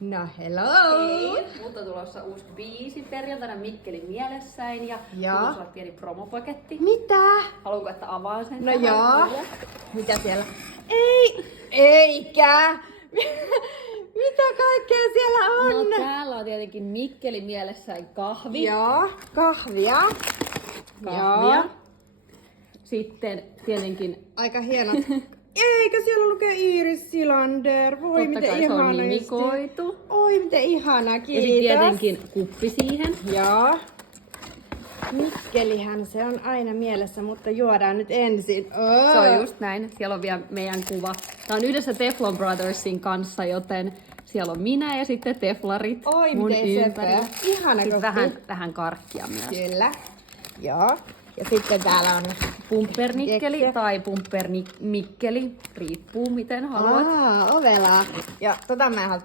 No hello! Hei, mutta on tulossa uusi biisi perjantaina Mikkelin mielessäin ja tulossa on pieni promopaketti. Mitä? Haluanko, että avaan sen? No tähän joo. kuulle? Mitä siellä? Ei! Eikä! Mitä kaikkea siellä on? No täällä on tietenkin Mikkelin mielessäin kahvi. Joo, kahvia. Kahvia. Joo. Sitten tietenkin Aika hienot. Eikä siellä lukee Iiris Silander. Voi totta miten kai se on ihana. nimikoitu. Oi miten ihana, Ja kiitos. sitten tietenkin kuppi siihen. Joo. Mikkelihän se on aina mielessä, mutta juodaan nyt ensin. Oh. Se on just näin. Siellä on vielä meidän kuva. Tää on yhdessä Teflon Brothersin kanssa, joten siellä on minä ja sitten teflarit Oi, mun miten ympärillä. söpö. Ihana Sitten koppi. vähän karkkia myös. Kyllä. Joo. Ja sitten täällä on... Pumpernikkeli Jekke. tai pumpermikkeli, riippuu miten haluat. Ovelaa. Ja mä haluttiin